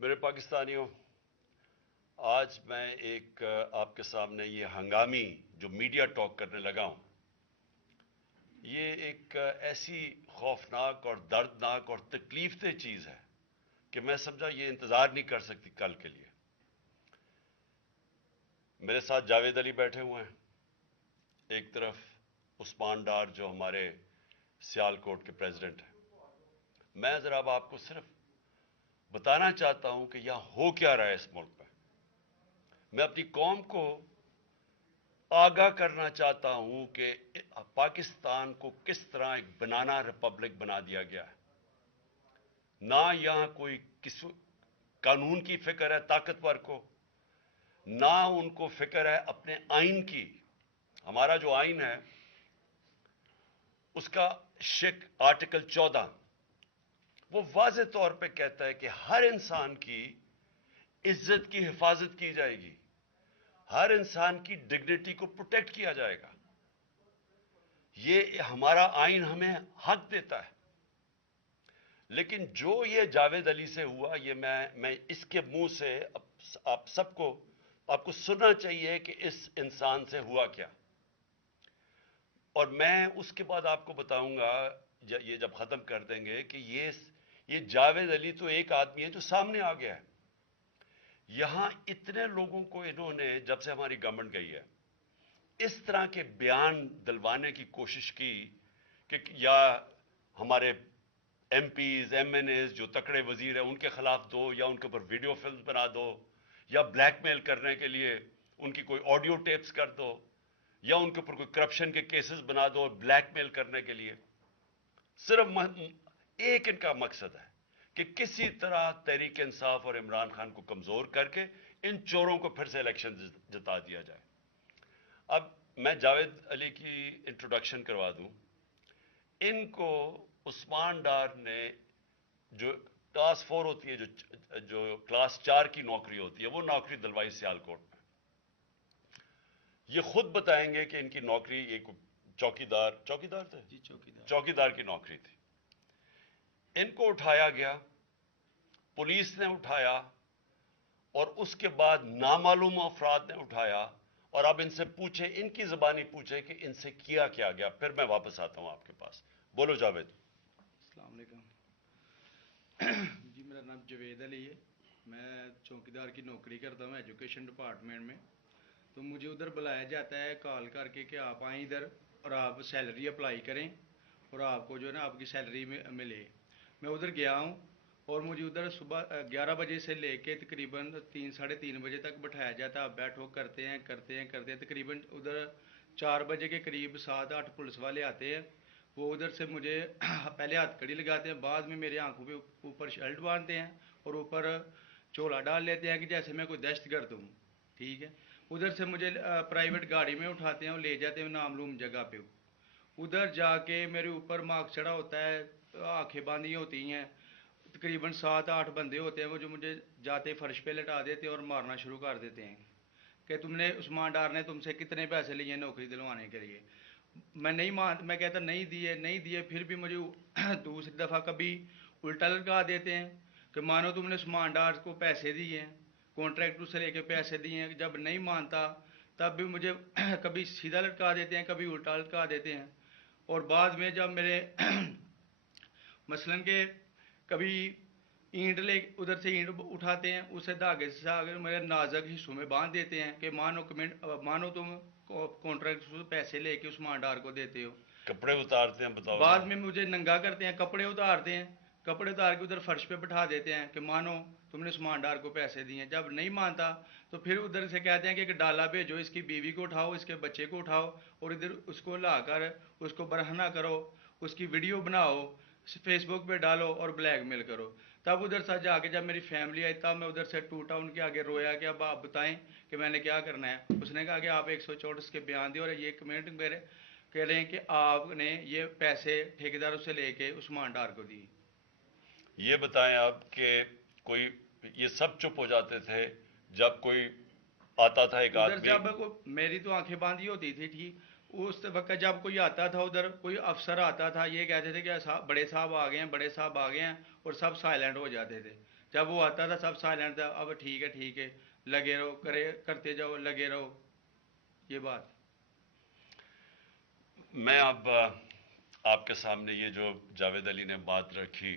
میرے پاکستانیوں، آج میں ایک آپ کے سامنے یہ ہنگامی جو میڈیا ٹاک کرنے لگا ہوں، یہ ایک ایسی خوفناک اور دردناک اور تکلیف دہ چیز ہے کہ میں سمجھا یہ انتظار نہیں کر سکتی کل کے لیے۔ میرے ساتھ جاوید علی بیٹھے ہوئے ہیں، ایک طرف عثمان ڈار جو ہمارے سیال کوٹ کے پریزیڈنٹ ہیں۔ میں ذرا اب آپ کو صرف بتانا چاہتا ہوں کہ یہاں ہو کیا رہا ہے اس ملک میں۔ میں اپنی قوم کو آگاہ کرنا چاہتا ہوں کہ پاکستان کو کس طرح ایک بنانا ریپبلک بنا دیا گیا ہے۔ نہ یہاں کوئی قانون کی فکر ہے طاقتور کو، نہ ان کو فکر ہے اپنے آئین کی۔ ہمارا جو آئین ہے اس کا آرٹیکل 14 وہ واضح طور پہ کہتا ہے کہ ہر انسان کی عزت کی حفاظت کی جائے گی، ہر انسان کی ڈگنیٹی کو پروٹیکٹ کیا جائے گا۔ یہ ہمارا آئین ہمیں حق دیتا ہے۔ لیکن جو یہ جاوید علی سے ہوا، یہ میں اس کے منہ سے آپ کو سننا چاہیے کہ اس انسان سے ہوا کیا۔ اور میں اس کے بعد آپ کو بتاؤں گا، یہ جب ختم کر دیں گے، کہ یہ جاوید علی تو ایک آدمی ہے جو سامنے آ گیا ہے۔ یہاں اتنے لوگوں کو انہوں نے، جب سے ہماری گورنمنٹ گئی ہے، اس طرح کے بیان دلوانے کی کوشش کی کہ یا ہمارے MPs MNAs جو تکڑے وزیر ہیں ان کے خلاف دو، یا ان کے اوپر ویڈیو فلم بنا دو، یا بلیک میل کرنے کے لیے ان کی کوئی آڈیو ٹیپس کر دو، یا ان کے اوپر کوئی کرپشن کے کیسز بنا دو بلیک میل کرنے کے لیے۔ صرف ایک ان کا مقصد ہے کہ کسی طرح تحریک انصاف اور عمران خان کو کمزور کر کے ان چوروں کو پھر سے الیکشن جتا دیا جائے۔ اب میں جاوید علی کی انٹروڈکشن کروا دوں۔ ان کو عثمان ڈار نے، جو کلاس 4 ہوتی ہے، جو کلاس 4 کی نوکری ہوتی ہے، وہ نوکری دلوائی سیال کوٹ میں۔ یہ خود بتائیں گے کہ ان کی نوکری ایک چوکیدار تھے، جی چوکیدار چوکیدار کی نوکری تھی۔ ان کو اٹھایا گیا، پولیس نے اٹھایا، اور اس کے بعد نامعلوم افراد نے اٹھایا، اور اب ان سے پوچھے، ان کی زبانی پوچھے کہ ان سے کیا گیا۔ پھر میں واپس آتا ہوں آپ کے پاس۔ بولو جاوید۔ السلام علیکم جی، میرا نام جاوید علی ہے۔ میں چوکیدار کی نوکری کرتا ہوں ایجوکیشن ڈپارٹمنٹ میں۔ تو مجھے ادھر بلایا جاتا ہے کال کر کے کہ آپ آئیں ادھر اور آپ سیلری اپلائی کریں اور آپ کو جو ہے نا آپ کی سیلری ملے۔ میں ادھر گیا ہوں اور مجھے ادھر صبح 11 بجے سے لے کے تقریباً 3 ساڑھے 3 بجے تک بٹھایا جاتا ہے۔ آپ بیٹھو، کرتے ہیں تقریباً ادھر 4 بجے کے قریب 7-8 پولیس والے آتے ہیں۔ وہ ادھر سے مجھے پہلے ہاتھ کڑی لگاتے ہیں، بعد میں میرے آنکھوں پہ اوپر شرٹ باندھتے ہیں اور اوپر چولا ڈال لیتے ہیں کہ جیسے میں کوئی دہشت گرد ہوں، ٹھیک ہے۔ ادھر سے مجھے پرائیویٹ گاڑی میں اٹھاتے ہیں اور لے جاتے ہیں نامعلوم جگہ پہ۔ ادھر جا کے میرے اوپر مارکس چڑھا ہوتا ہے، آنکھیں باندھی ہوتی ہیں، تقریباً 7-8 بندے ہوتے ہیں وہ جو مجھے جاتے فرش پہ لٹا دیتے ہیں اور مارنا شروع کر دیتے ہیں کہ تم نے، عثمان ڈار نے تم سے کتنے پیسے لیے نوکری دلوانے کے لیے۔ میں کہتا نہیں دیے، پھر بھی مجھے دوسری دفعہ کبھی الٹا لٹکا دیتے ہیں کہ مانو تم نے عثمان ڈار کو پیسے دیے ہیں، کانٹریکٹر سے لے کے پیسے دیے ہیں۔ جب نہیں مانتا تب بھی مجھے کبھی سیدھا لٹکا دیتے ہیں، کبھی الٹا لٹکا دیتے ہیں۔ اور بعد میں جب میرے مثلاً کہ کبھی اینٹ ادھر سے اینٹ اٹھاتے ہیں، اسے دھاگے سے آگے میرے نازک حصوں میں باندھ دیتے ہیں کہ مانو تم کانٹریکٹ سے پیسے لے کے عثمان ڈار کو دیتے ہو۔ کپڑے اتارتے ہیں، بتاؤ بعد ذرا۔ میں مجھے ننگا کرتے ہیں، کپڑے اتارتے ہیں، کپڑے اتار کے ادھر فرش پہ بٹھا دیتے ہیں کہ مانو تم نے عثمان ڈار کو پیسے دیے ہیں۔ جب نہیں مانتا تو پھر ادھر سے کہتے ہیں کہ ایک ڈالا بھیجو، اس کی بیوی کو اٹھاؤ، اس کے بچے کو اٹھاؤ اور ادھر اس کو لا کر اس کو برہنہ کرو، اس کی ویڈیو بناؤ، فیس بک پہ ڈالو اور بلیک میل کرو۔ تب ادھر سے جا کے جب میری فیملی آئی تب میں ادھر سے ٹوٹا، ان کے آگے رویا کہ اب آپ بتائیں کہ میں نے کیا کرنا ہے۔ اس نے کہا کہ آپ 134 کے بیان دیں اور یہ کمنٹ میرے کہہ رہے ہیں کہ آپ نے یہ پیسے ٹھیکیداروں سے لے کے عثمان ڈار کو دی۔ یہ بتائیں آپ کہ کوئی، یہ سب چپ ہو جاتے تھے جب کوئی آتا تھا ایک ادھر آدمی؟ جب میری تو آنکھیں باندھی ہوتی تھی ٹھیک، اس وقت جب کوئی آتا تھا ادھر، کوئی افسر آتا تھا، یہ کہتے تھے کہ بڑے صاحب آ گئے ہیں، بڑے صاحب آ گئے ہیں، اور سب سائلنٹ ہو جاتے تھے۔ جب وہ آتا تھا سب سائلنٹ تھا، اب ٹھیک ہے لگے رہو، کرتے جاؤ، لگے رہو، یہ بات. میں اب آپ کے سامنے یہ جو جاوید علی نے بات رکھی،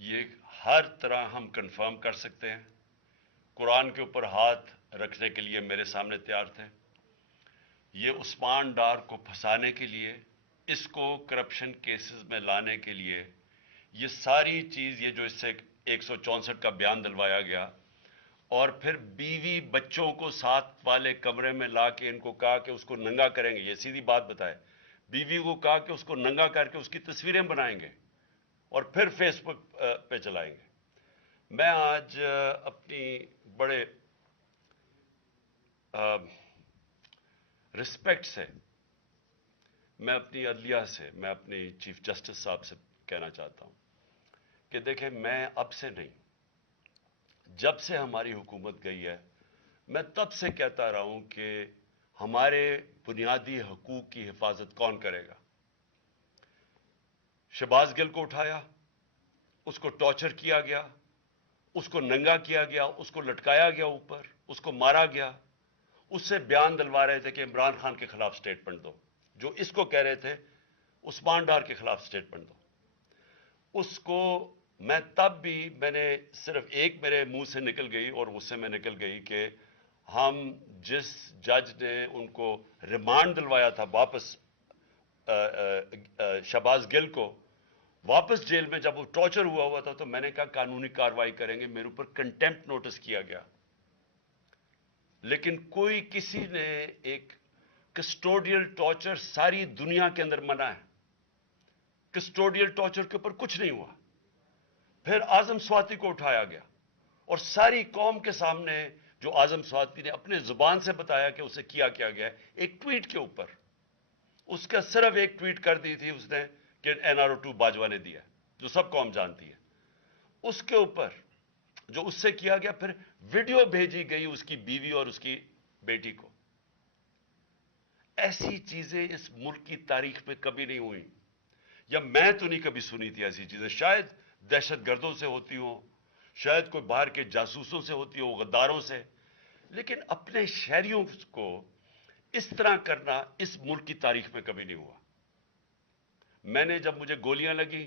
یہ ہر طرح ہم کنفرم کر سکتے ہیں. قرآن کے اوپر ہاتھ رکھنے کے لیے میرے سامنے تیار تھے. یہ عثمان ڈار کو پھنسانے کے لیے، اس کو کرپشن کیسز میں لانے کے لیے، یہ ساری چیز، یہ جو اس سے 164 کا بیان دلوایا گیا، اور پھر بیوی بچوں کو ساتھ والے کمرے میں لا کے ان کو کہا کہ اس کو ننگا کریں گے. یہ سیدھی بات بتائے، بیوی کو کہا کہ اس کو ننگا کر کے اس کی تصویریں بنائیں گے اور پھر فیس بک پہ چلائیں گے. میں آج اپنی بڑے رسپیکٹ سے، میں اپنی عدلیہ سے، میں اپنی چیف جسٹس صاحب سے کہنا چاہتا ہوں کہ دیکھیں، میں اب سے نہیں، جب سے ہماری حکومت گئی ہے، میں تب سے کہتا رہا ہوں کہ ہمارے بنیادی حقوق کی حفاظت کون کرے گا. شہباز گل کو اٹھایا، اس کو ٹارچر کیا گیا، اس کو ننگا کیا گیا، اس کو لٹکایا گیا اوپر، اس کو مارا گیا. اس سے بیان دلوا رہے تھے کہ عمران خان کے خلاف سٹیٹمنٹ دو، جو اس کو کہہ رہے تھے عثمان ڈار کے خلاف سٹیٹمنٹ دو. اس کو میں تب بھی، میں نے صرف ایک میرے منہ سے نکل گئی اور اس سے میں نکل گئی کہ ہم جس جج نے ان کو ریمانڈ دلوایا تھا واپس، شہباز گل کو واپس جیل میں، جب وہ ٹارچر ہوا تھا، تو میں نے کہا قانونی کارروائی کریں گے. میرے اوپر کنٹیمپٹ نوٹس کیا گیا، لیکن کوئی کسی نے ایک کسٹوڈیل ٹارچر ساری دنیا کے اندر منع ہے، کسٹوڈیل ٹارچر کے اوپر کچھ نہیں ہوا. پھر اعظم سواتی کو اٹھایا گیا اور ساری قوم کے سامنے جو اعظم سواتی نے اپنے زبان سے بتایا کہ اسے کیا گیا ہے، ایک ٹویٹ کے اوپر، اس کا صرف ایک ٹویٹ کر دی تھی اس نے کہ NRO2 باجوہ نے دیا، جو سب قوم جانتی ہے. اس کے اوپر جو اس سے کیا گیا، پھر ویڈیو بھیجی گئی اس کی بیوی اور اس کی بیٹی کو. ایسی چیزیں اس ملک کی تاریخ میں کبھی نہیں ہوئی، یا میں تو نہیں کبھی سنی تھی ایسی چیزیں. شاید دہشت گردوں سے ہوتی ہوں، شاید کوئی باہر کے جاسوسوں سے ہوتی ہو، غداروں سے، لیکن اپنے شہریوں کو اس طرح کرنا اس ملک کی تاریخ میں کبھی نہیں ہوا. میں نے جب مجھے گولیاں لگی،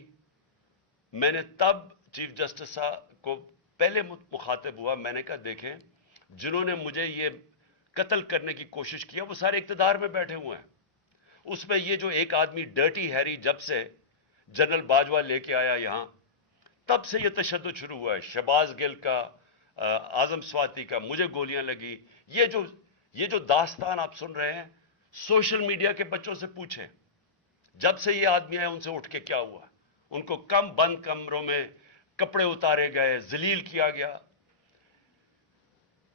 میں نے تب چیف جسٹس صاحب کو پہلے مخاطب ہوا. میں نے کہا دیکھیں، جنہوں نے مجھے یہ قتل کرنے کی کوشش کیا وہ سارے اقتدار میں بیٹھے ہوئے ہیں. اس میں یہ جو ایک آدمی ڈرٹی ہیری جب سے جنرل باجوہ لے کے آیا یہاں، تب سے یہ تشدد شروع ہوا ہے. شہباز گل کا، اعظم سواتی کا، مجھے گولیاں لگی. یہ جو داستان آپ سن رہے ہیں، سوشل میڈیا کے بچوں سے پوچھیں، جب سے یہ آدمی آئے ان سے اٹھ کے کیا ہوا. ان کو بند کمروں میں کپڑے اتارے گئے، ذلیل کیا گیا.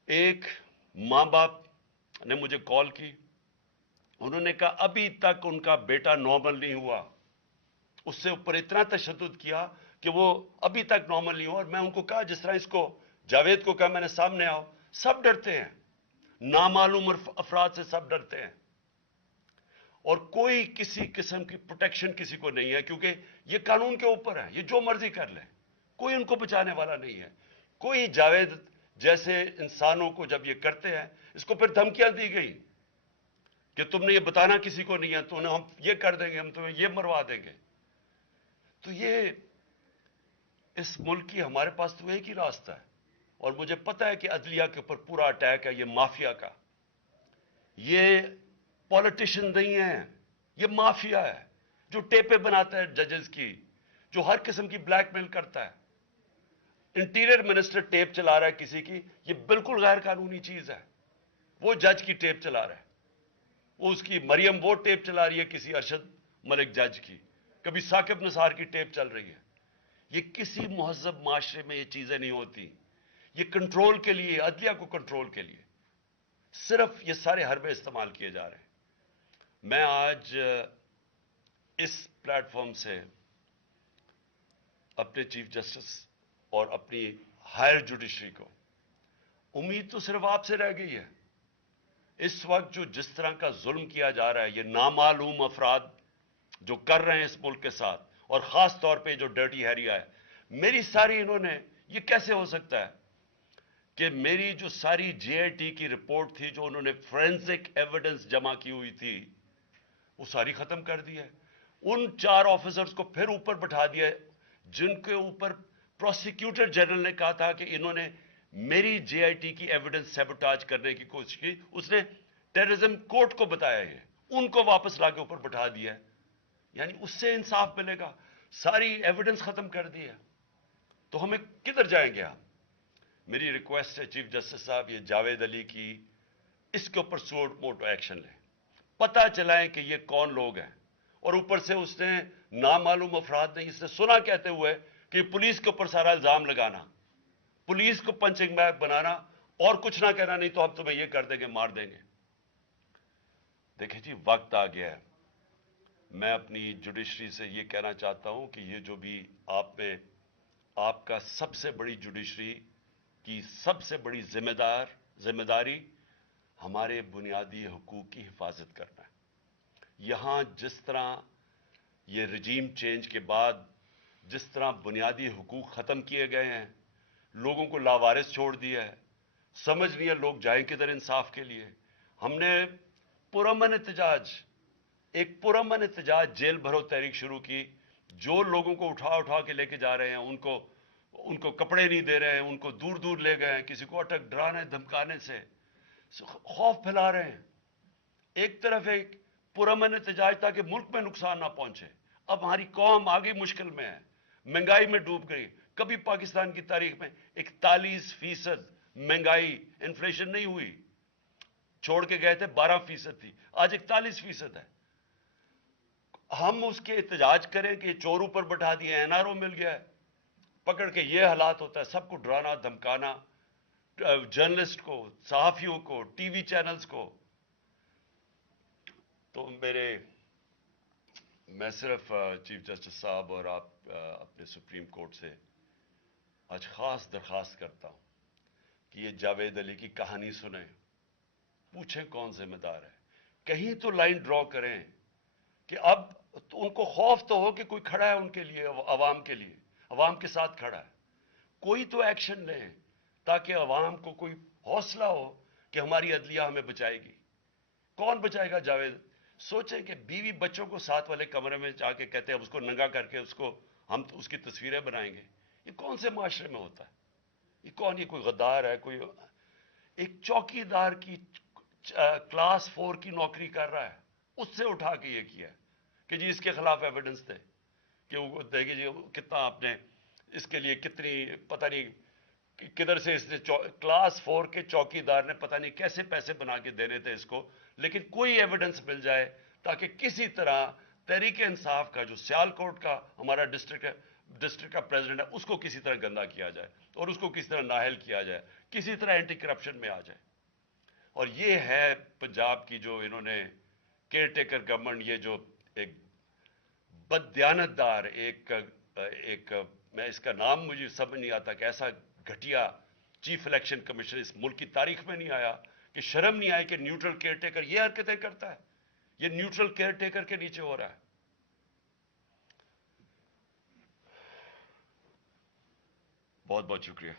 ایک ماں باپ نے مجھے کال کی، انہوں نے کہا ابھی تک ان کا بیٹا نارمل نہیں ہوا. اس سے اوپر اتنا تشدد کیا کہ وہ ابھی تک نارمل نہیں ہوا. اور میں ان کو کہا، جس طرح اس کو جاوید کو کہا میں نے سامنے آؤ، سب ڈرتے ہیں، نامعلوم افراد سے سب ڈرتے ہیں، اور کوئی کسی قسم کی پروٹیکشن کسی کو نہیں ہے، کیونکہ یہ قانون کے اوپر ہے، یہ جو مرضی کر لیں، کوئی ان کو بچانے والا نہیں ہے. کوئی جاوید جیسے انسانوں کو جب یہ کرتے ہیں، اس کو پھر دھمکیاں دی گئی کہ تم نے یہ بتانا کسی کو نہیں ہے، تو ہم یہ کر دیں گے، ہم تمہیں یہ مروا دیں گے. تو یہ اس ملک کی، ہمارے پاس تو ایک ہی راستہ ہے، اور مجھے پتا ہے کہ عدلیہ کے اوپر پورا اٹیک ہے یہ مافیا کا. یہ پولیٹیشن نہیں ہے، یہ مافیا ہے جو ٹیپیں بناتا ہے ججز کی، جو ہر قسم کی بلیک میل کرتا ہے. انٹیریئر منسٹر ٹیپ چلا رہا ہے کسی کی، یہ بالکل غیر قانونی چیز ہے. وہ جج کی ٹیپ چلا رہا ہے، وہ اس کی مریم وہ ٹیپ چلا رہی ہے کسی ارشد ملک جج کی، کبھی ثاقب نثار کی ٹیپ چل رہی ہے. یہ کسی مہذب معاشرے میں یہ چیزیں نہیں ہوتی. یہ کنٹرول کے لیے، عدلیہ کو کنٹرول کے لیے صرف یہ سارے حربے استعمال کیے جا رہے ہیں. میں آج اس پلیٹ فارم سے اپنے چیف جسٹس اور اپنی ہائر جوڈیشری کو، امید تو صرف آپ سے رہ گئی ہے. اس وقت جو جس طرح کا ظلم کیا جا رہا ہے، یہ نامعلوم افراد جو کر رہے ہیں اس ملک کے ساتھ، اور خاص طور پہ جو ڈرٹی ہیریا ہے، میری ساری انہوں نے یہ کیسے ہو سکتا ہے کہ میری جو ساری جے آئی ٹی کی رپورٹ تھی جو انہوں نے فورینسک ایویڈنس جمع کی ہوئی تھی وہ ساری ختم کر دی ہے. ان 4 آفیسرز کو پھر اوپر بٹھا دیا ہے جن کے اوپر پروسیکیوٹر جنرل نے کہا تھا کہ انہوں نے میری جے آئی ٹی کی ایویڈنس سیبوٹاج کرنے کی کوشش کی. اس نے ٹیررزم کورٹ کو بتایا ہے, ان کو واپس لا کے اوپر بٹھا دیا ہے. یعنی اس سے انصاف ملے گا؟ ساری ایویڈنس ختم کر دی ہے. تو ہمیں کدھر جائیں گے ہم؟ میری ریکویسٹ ہے چیف جسٹس صاحب, یہ جاوید علی کی اس کے اوپر سوٹ موٹو ایکشن لیں, پتہ چلائیں کہ یہ کون لوگ ہیں. اور اوپر سے اس نے نامعلوم افراد نے اس سے سنا کہتے ہوئے کہ پولیس کے اوپر سارا الزام لگانا, پولیس کو پنچنگ بیگ بنانا اور کچھ نہ کہنا, نہیں تو ہم تمہیں یہ کر دیں گے, مار دیں گے. دیکھیں جی وقت آ گیا ہے. میں اپنی جوڈیشری سے یہ کہنا چاہتا ہوں کہ یہ جو بھی آپ کا سب سے بڑی جوڈیشری کی سب سے بڑی ذمہ داری ہمارے بنیادی حقوق کی حفاظت کرنا ہے. یہاں جس طرح یہ رجیم چینج کے بعد جس طرح بنیادی حقوق ختم کیے گئے ہیں, لوگوں کو لاوارث چھوڑ دیا ہے, سمجھ نہیں ہے لوگ جائیں کدھر انصاف کے لیے. ہم نے ایک پرامن احتجاج جیل بھرو تحریک شروع کی. جو لوگوں کو اٹھا کے لے کے جا رہے ہیں ان کو کپڑے نہیں دے رہے ہیں, ان کو دور دور لے گئے ہیں, کسی کو اٹک ڈرانے دھمکانے سے خوف پھیلا رہے ہیں. ایک طرف ایک پرامن احتجاج تاکہ ملک میں نقصان نہ پہنچے. اب ہماری قوم آگے مشکل میں ہے, مہنگائی میں ڈوب گئی. کبھی پاکستان کی تاریخ میں 41% مہنگائی انفلیشن نہیں ہوئی, چھوڑ کے گئے تھے 12% تھی, آج 41% ہے. ہم اس کے احتجاج کریں کہ چور اوپر بٹھا دیے, این آر او مل گیا ہے, پکڑ کے یہ حالات ہوتا ہے, سب کو ڈرانا دھمکانا, جرنلسٹ کو, صحافیوں کو, ٹی وی چینلز کو. تو میں صرف چیف جسٹس صاحب اور آپ اپنے سپریم کورٹ سے آج خاص درخواست کرتا ہوں کہ یہ جاوید علی کی کہانی سنیں, پوچھیں کون ذمہ دار ہے, کہیں تو لائن ڈرا کریں کہ اب ان کو خوف تو ہو کہ کوئی کھڑا ہے ان کے لیے, عوام کے لیے, عوام کے ساتھ کھڑا ہے. کوئی تو ایکشن لیں تاکہ عوام کو کوئی حوصلہ ہو کہ ہماری عدلیہ ہمیں بچائے گی. کون بچائے گا جاوید؟ سوچیں کہ بیوی بچوں کو ساتھ والے کمرے میں جا کے کہتے ہیں اس کو ننگا کر کے ہم اس کی تصویریں بنائیں گے. یہ کون سے معاشرے میں ہوتا ہے؟ یہ کون, یہ کوئی غدار ہے؟ کوئی ایک چوکی دار کی کلاس 4 کی نوکری کر رہا ہے, اس سے اٹھا کے یہ کیا ہے کہ جی اس کے خلاف ایویڈنس دے, کہ وہ دیکھیں جی کتنا آپ نے اس کے لیے کتنی پتہ نہیں کدھر سے اس نے کلاس 4 کے چوکی دار نے پتہ نہیں کیسے پیسے بنا کے دینے تھے اس کو, لیکن کوئی ایویڈنس مل جائے تاکہ کسی طرح تحریک انصاف کا جو سیالکوٹ کا ہمارا ڈسٹرکٹ کا پریزیڈنٹ ہے اس کو کسی طرح گندا کیا جائے اور اس کو کسی طرح نااہل کیا جائے, کسی طرح اینٹی کرپشن میں آ جائے. اور یہ ہے پنجاب کی جو انہوں نے کیئر ٹیکر گورنمنٹ, یہ جو ایک بددیانت دار ایک میں اس کا نام مجھے سمجھ نہیں آتا کہ ایسا گھٹیا چیف الیکشن کمیشن اس ملک کی تاریخ میں نہیں آیا, کہ شرم نہیں آئی کہ نیوٹرل کیئر ٹیکر یہ حرکتیں کرتا ہے. یہ نیوٹرل کیئر ٹیکر کے نیچے ہو رہا ہے. بہت بہت شکریہ.